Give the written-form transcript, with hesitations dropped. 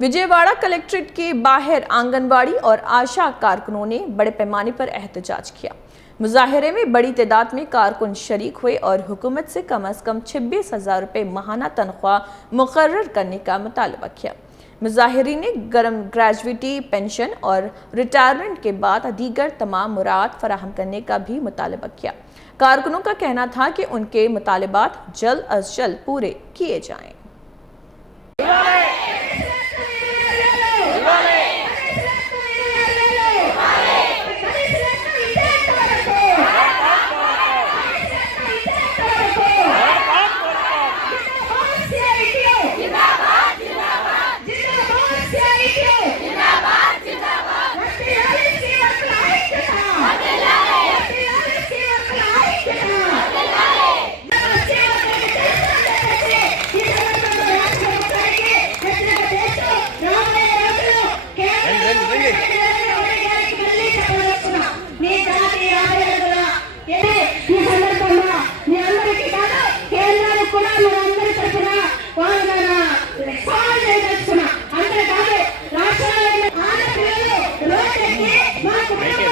विजयवाड़ा कलेक्ट्रेट के बाहर आंगनवाड़ी और आशा कारकुनों ने बड़े पैमाने पर एहतजाज किया। मुजाहिरे में बड़ी तादाद में कारकुन शरीक हुए और हुकूमत से कम 26,000 रुपये माहाना तनख्वाह मुकर्रर करने का मुतालबा किया। मुजाहिरीन ने ग्रेजुएटी पेंशन और रिटायरमेंट के बाद दीगर तमाम मुराद फराहम करने का भी मुतालबा किया। कारकुनों का कहना था कि उनके मुतालबात जल्द अज जल्द पूरे किए जाएं। Make it